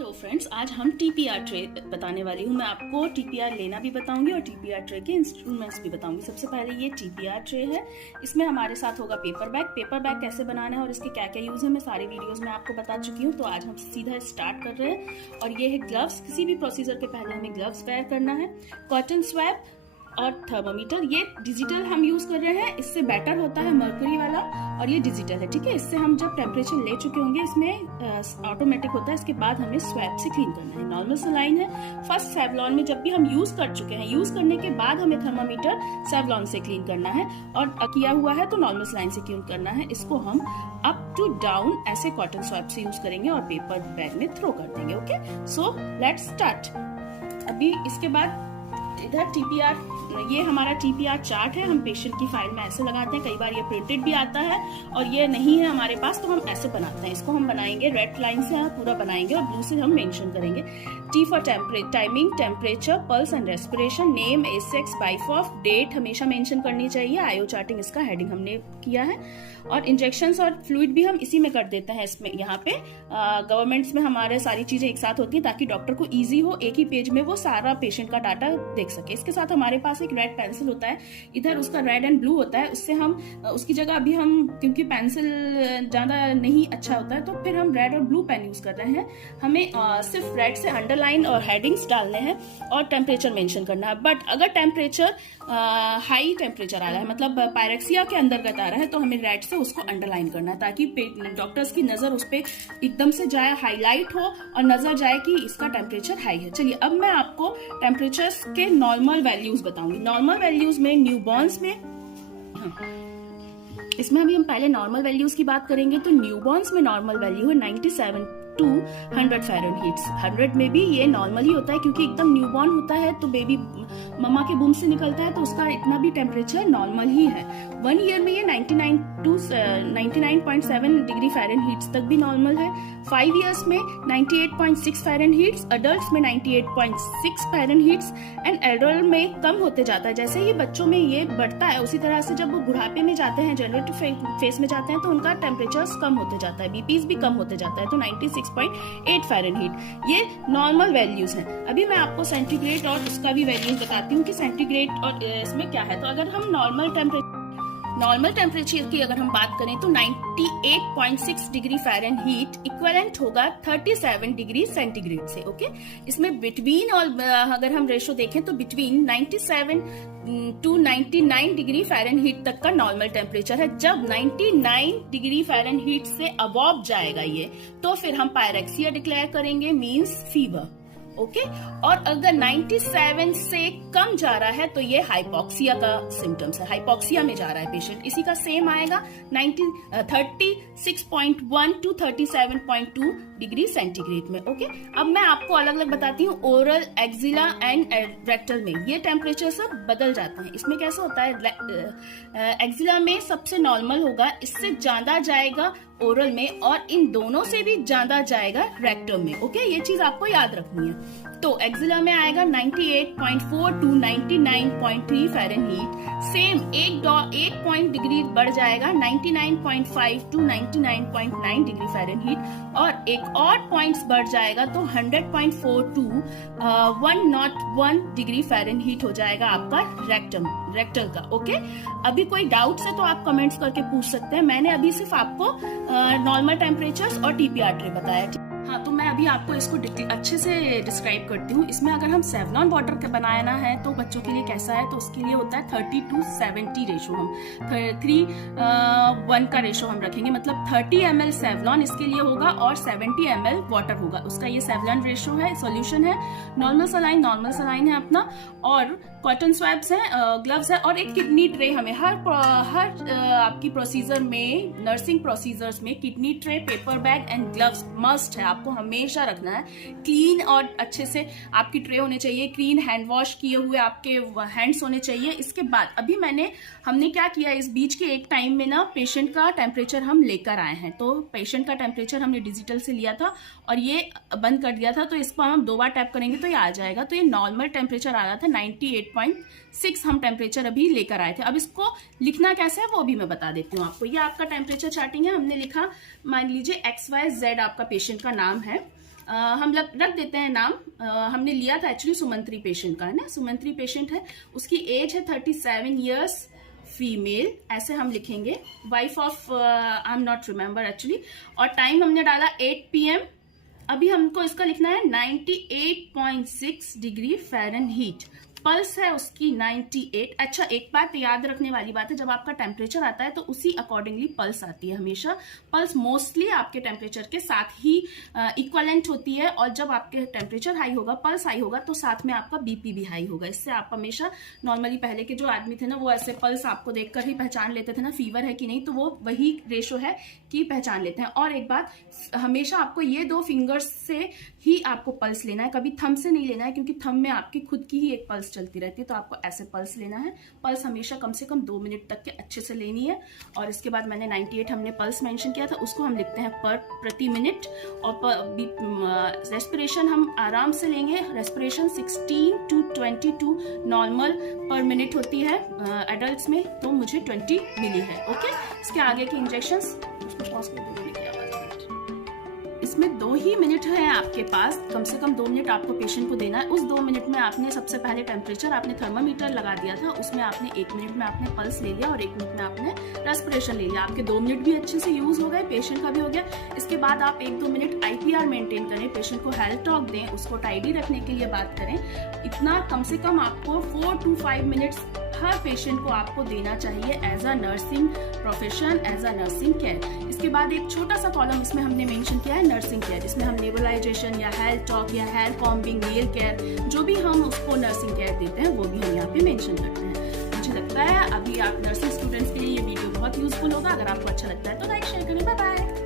Hello friends, आज हम TPR tray बताने वाली हूँ। मैं आपको टीपीआर लेना भी बताऊंगी और टीपीआर ट्रे के इंस्ट्रूमेंट्स भी बताऊंगी। सबसे पहले ये टीपीआर ट्रे है। इसमें हमारे साथ होगा पेपर बैग। पेपर बैग कैसे बनाना है और इसके क्या क्या यूज है मैं सारी वीडियोस में आपको बता चुकी हूँ। तो आज हम सीधा स्टार्ट कर रहे हैं। और ये है ग्लव्स। किसी भी प्रोसीजर के पहले हमें ग्लव्स वेयर करना है। कॉटन स्वैब और थर्मोमीटर। ये डिजिटल हम यूज कर रहे हैं। इससे बेटर होता है मर्करी वाला, और ये डिजिटल है, ठीक है। इससे हम जब टेम्परेचर ले चुके होंगे, इसमें ऑटोमेटिक होता है। इसके बाद हमें स्वैब से क्लीन करना है। नॉर्मल सलाइन है। फर्स्ट सेवलॉन में जब भी हम यूज कर चुके हैं, यूज करने के बाद हमें थर्मोमीटर सेवलॉन से क्लीन करना है, और किया हुआ है तो नॉर्मल सलाइन से क्लीन करना है। इसको हम अप टू डाउन ऐसे कॉटन स्वैब से यूज करेंगे और पेपर बैग में थ्रो कर देंगे। Okay, so let's start. अभी इसके बाद इधर टीपीआर, ये हमारा टीपीआर चार्ट है। हम पेशेंट की फाइल में ऐसे लगाते हैं। कई बार ये प्रिंटेड भी आता है और ये नहीं है हमारे पास, तो हम ऐसे बनाते हैं। इसको हम बनाएंगे रेड लाइन से पूरा बनाएंगे और ब्लू से हम मेंशन करेंगे। T for timing, temperature, pulse and respiration, name, एसेक्स, बाइफ ऑफ, डेट हमेशा मेंशन करनी चाहिए। आईओ चार्टिंग इसका हेडिंग हमने किया है। और इंजेक्शंस और फ्लूइड भी हम इसी में कर देते हैं। इसमें यहाँ पे गवर्नमेंट्स में हमारे सारी चीजें एक साथ होती है ताकि डॉक्टर को इजी हो, एक ही पेज में वो सारा पेशेंट का डाटा देख सके। इसके साथ हमारे पास एक रेड पेंसिल होता है। इधर उसका रेड एंड ब्लू होता है। उससे हम उसकी जगह अभी हम, क्योंकि पेंसिल ज्यादा नहीं अच्छा होता है, तो फिर हम रेड और ब्लू पेन यूज कर रहे हैं। हमें सिर्फ रेड से अंडरलाइन और हेडिंग्स डालने हैं और टेम्परेचर मेंशन करना है। बट अगर टेम्परेचर हाई टेम्परेचर आ रहा है, मतलब पायरेक्सिया के अंतर्गत आ रहा है, तो हमें रेड से उसको अंडरलाइन करना है ताकि डॉक्टर्स की नजर उस पर एकदम से जाए, हाईलाइट हो और नजर जाए कि इसका टेम्परेचर हाई है। चलिए अब मैं आपको टेम्परेचर्स के नॉर्मल वैल्यूज बताऊंगी। नॉर्मल वैल्यूज में न्यूबॉर्न्स में, इसमें अभी हम पहले नॉर्मल वैल्यूज की बात करेंगे। तो न्यूबॉर्न्स में नॉर्मल वैल्यू है 97 to 100 फ़ारेनहीट। 100 में भी ये नॉर्मल ही होता है, क्योंकि एकदम न्यूबॉर्न होता है तो बेबी मम्मा के बूम से निकलता है, तो उसका इतना भी टेम्परेचर नॉर्मल ही है। 1 ईयर में ये 99 to 99.7 डिग्री फ़ारेनहीट तक भी नॉर्मल है। 5 इयर्स में 98.6 फ़ारेनहीट, अडल्ट में 98.6 फ़ारेनहीट, एंड एडल्ट में कम होते जाता है। जैसे ही बच्चों में ये बढ़ता है, उसी तरह से जब वो बुढ़ापे में जाते हैं, जनरेटिव फेस में जाते हैं, तो उनका टेम्परेचर कम होते जाता है, बीपीज भी कम होते जाता है। तो 96.8 फ़ारेनहीट ये नॉर्मल वैल्यूज हैं। अभी मैं आपको सेंटीग्रेड और उसका भी वैल्यूज बताती हूँ कि सेंटीग्रेड और इसमें क्या है। तो अगर हम नॉर्मल टेम्परेचर की अगर हम बात करें तो 98.6 डिग्री फ़ारेनहीट इक्विवेलेंट होगा 37 डिग्री सेंटीग्रेड से। ओके, इसमें बिटवीन, और अगर हम रेशो देखें तो बिटवीन 97 to 99 डिग्री फ़ारेनहीट तक का नॉर्मल टेम्परेचर है। जब 99 डिग्री फ़ारेनहीट से अबव जाएगा ये, तो फिर हम पायरेक्सिया डिक्लेयर करेंगे, मींस फीवर। ओके, और अगर 97 से कम जा रहा है तो ये हाइपोक्सिया का सिम्टम्स है, हाइपोक्सिया में जा रहा है पेशेंट। इसी का सेम आएगा 36.1 to 37.2 डिग्री सेंटीग्रेड में। ओके, अब मैं आपको अलग अलग बताती हूँ। ओरल, एक्जिला एंड रेक्टल में ये टेम्परेचर सब बदल जाते हैं। इसमें कैसे होता है, एक्जिला में सबसे नॉर्मल होगा, इससे ज्यादा जाएगा ओरल में, और इन दोनों से भी ज्यादा जाएगा रेक्टम में। ओके, ये चीज आपको याद रखनी है। तो एक्जिला में आएगा 98.4 to 99.3 फ़ारेनहीट। सेम एक पॉइंट डिग्री बढ़ जाएगा 99.5 to 99.9 डिग्री फ़ारेनहीट, और एक और पॉइंट्स बढ़ जाएगा तो 100.4 to 101 डिग्री फ़ारेनहीट हो जाएगा आपका रेक्टल का। ओके, अभी कोई डाउट्स है तो आप कमेंट्स करके पूछ सकते हैं। मैंने अभी सिर्फ आपको नॉर्मल टेम्परेचर्स और टीपीआर ट्रे बताया। हाँ, तो मैं अभी आपको इसको अच्छे से डिस्क्राइब करती हूँ। इसमें अगर हम सेवलॉन वाटर का बनाना है तो बच्चों के लिए कैसा है, तो उसके लिए होता है 30 to 70 रेशो। हम 3:1 का रेशो हम रखेंगे, मतलब 30 ml सेवलॉन इसके लिए होगा और 70 ml वाटर होगा। उसका ये सेवलॉन रेशो है, सॉल्यूशन है। नॉर्मल सलाइन है अपना, और कॉटन स्वैब्स है, ग्लव्स है, और एक किडनी ट्रे। हमें हर आपकी प्रोसीजर में, नर्सिंग प्रोसीजर्स में kidney tray, paper bag and gloves must है, आपको हमेशा रखना है। क्लीन और अच्छे से आपकी ट्रे होने चाहिए, क्लीन हैंड वॉश किए हुए आपके हैंड्स होने चाहिए। इसके बाद अभी हमने क्या किया, इस बीच के एक टाइम में ना पेशेंट का टेम्परेचर हम लेकर आए हैं। तो पेशेंट का टेम्परेचर हमने डिजिटल से लिया था और ये बंद कर दिया था, तो इसको हम 2 बार टैप करेंगे तो ये आ जाएगा। तो ये नॉर्मल टेम्परेचर आ रहा था 98.6 हम टेम्परेचर अभी लेकर आए थे। अब इसको लिखना कैसे है वो भी मैं बता देती हूँ आपको। ये आपका टेम्परेचर चार्टिंग है। हमने लिखा, मान लीजिए XYZ आपका पेशेंट का नाम है, हम रख देते हैं नाम। हमने लिया था एक्चुअली सुमंत्री पेशेंट का, है ना, सुमंत्री पेशेंट है, उसकी एज है 37 ईयर्स, फीमेल, ऐसे हम लिखेंगे, wife of I am not remember actually, और टाइम हमने डाला 8 PM। अभी हमको इसका लिखना है 98.6 डिग्री फ़ारेनहीट, पल्स है उसकी 98। अच्छा, एक बात याद रखने वाली बात है, जब आपका टेम्परेचर आता है तो उसी अकॉर्डिंगली पल्स आती है हमेशा। पल्स मोस्टली आपके टेम्परेचर के साथ ही इक्वलेंट होती है, और जब आपके टेम्परेचर हाई होगा, पल्स हाई होगा, तो साथ में आपका बीपी भी हाई होगा। इससे आप हमेशा नॉर्मली पहले के जो आदमी थे ना, वो ऐसे पल्स आपको देखकर ही पहचान लेते थे ना फीवर है कि नहीं, तो वो वही रेशो है कि पहचान लेते हैं। और एक बात, हमेशा आपको ये 2 फिंगर्स से ही आपको पल्स लेना है, कभी थंब से नहीं लेना है, क्योंकि थंब में आपकी खुद की ही एक पल्स चलती रहती है, तो आपको ऐसे पल्स लेना है। पल्स हमेशा कम से कम 2 मिनट तक के अच्छे से लेनी है। और इसके बाद मैंने 98 हमने पल्स मेंशन किया था, उसको हम लिखते हैं प्रति मिनट। और रेस्पिरेशन हम आराम से लेंगे, रेस्पिरेशन 16 to 22 नॉर्मल पर मिनट होती है एडल्ट्स में, तो मुझे 20 मिली है। ओके, इसके आगे के इंजेक्शंस इसमें 2 ही मिनट है आपके पास, कम से कम 2 मिनट आपको पेशेंट को देना है। उस 2 मिनट में आपने सबसे पहले टेम्परेचर, आपने थर्मामीटर लगा दिया था, उसमें आपने 1 मिनट में आपने पल्स ले लिया और 1 मिनट में आपने रेस्पिरेशन ले लिया। आपके 2 मिनट भी अच्छे से यूज हो गए, पेशेंट का भी हो गया। इसके बाद आप 1-2 मिनट IPR मेंटेन करें, पेशेंट को हेल्थ टॉक दें, उसको टाइडी रखने के लिए बात करें। इतना कम से कम आपको 4 to 5 मिनट्स हर पेशेंट को आपको देना चाहिए as a nursing profession, as a nursing care. इसके बाद एक छोटा सा कॉलम इसमें हमने मेंशन किया है नर्सिंग केयर, जिसमें हम नेबुलाइजेशन या हेल्थ टॉक या हेयर कॉम्बिंग, नेल केयर, जो भी हम उसको नर्सिंग केयर देते हैं वो भी हम यहाँ पे मेंशन करते हैं। मुझे लगता है अभी आप नर्सिंग स्टूडेंट्स के लिए ये वीडियो बहुत यूजफुल होगा। अगर आपको अच्छा लगता है तो लाइक शेयर करें। Bye bye.